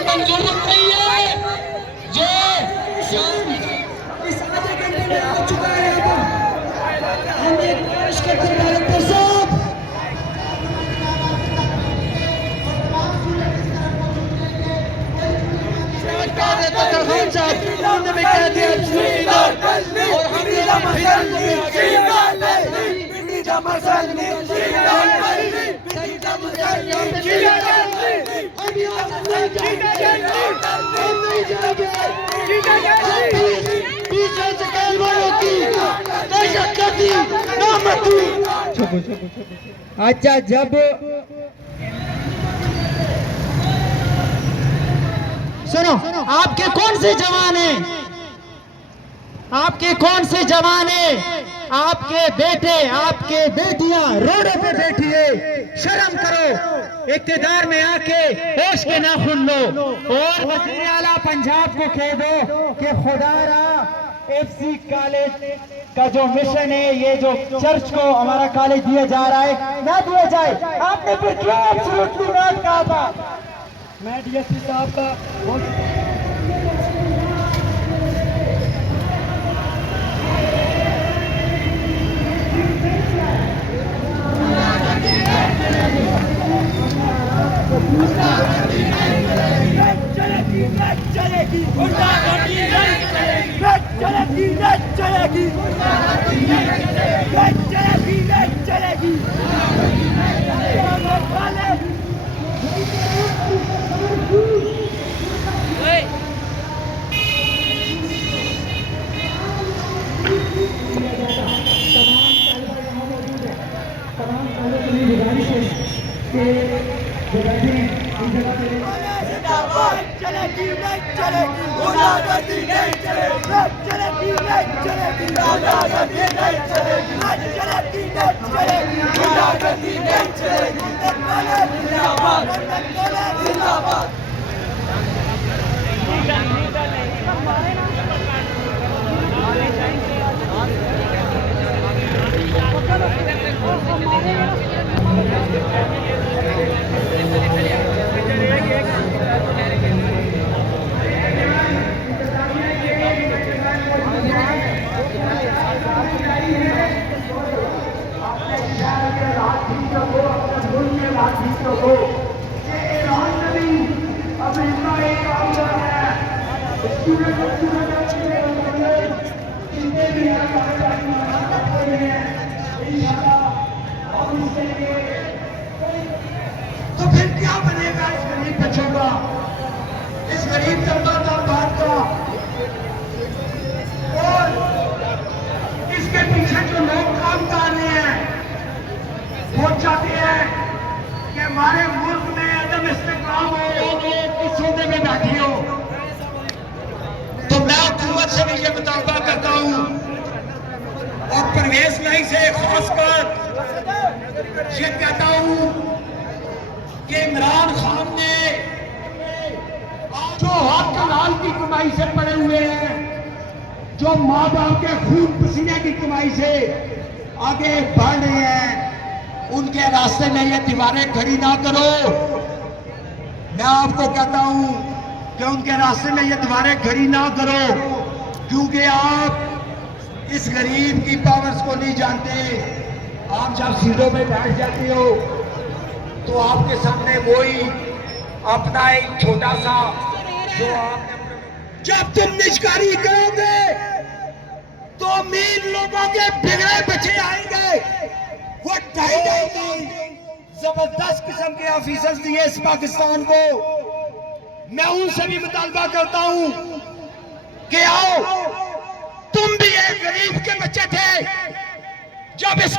मंजूर नहीं है जो इस आधे घंटे में आ चुका है। हम एक पेश करते हैं डायरेक्टर साहब, खान साहब उन्होंने भी कह दिया और अच्छा जब सुनो, आपके कौन से जवान हैं, आपके कौन से जवान हैं, आपके बेटे आपके बेटियां रोडों पे बैठी है, शर्म करो, इक्तिदार में आके होश के नाखून लो। और वज़ीर आला पंजाब को कह दो कि खुदारा FC कॉलेज का जो मिशन है, ये जो चर्च को हमारा कॉलेज दिया जा रहा है ना दिया जाए। आपने फिर क्यों एब्सोल्युटली नॉट कहा था? मैं DSP साहब का तो फिर क्या बनेगा इस गरीब बच्चों का, इस गरीब जनता का। और इसके पीछे जो लोग काम कर रहे हैं वो चाहते हैं कि हमारे मुल्क में अदम इस्तेकाम हो, इस सौदे में बैठी हो। तो मैं हुकूमत से भी ये मुतालबा करता हूँ और परवेज लाई से खासकर ये कहता हूँ कि इमरान खान ने जो हक हलाल की कमाई से पड़े हुए हैं, जो माँ बाप के खून पसीने की कमाई से आगे बढ़ रहे हैं, उनके रास्ते में ये दीवारें खड़ी ना करो। मैं आपको कहता हूं कि उनके रास्ते में ये दीवारें खड़ी ना करो, क्योंकि आप इस गरीब की पावर्स को नहीं जानते। आप जब सीटों में बैठ जाते हो तो आपके सामने वही अपना एक छोटा सा जो आपने, जब तुम निष्कारी करोगे तो अमीर लोगों के बिगड़े बच्चे आएंगे। वो ढाई जबरदस्त किस्म के ऑफिसर्स दिए इस पाकिस्तान को। मैं उनसे भी मुतालबा करता हूं कि आओ, तुम भी एक गरीब के बच्चे थे जब इस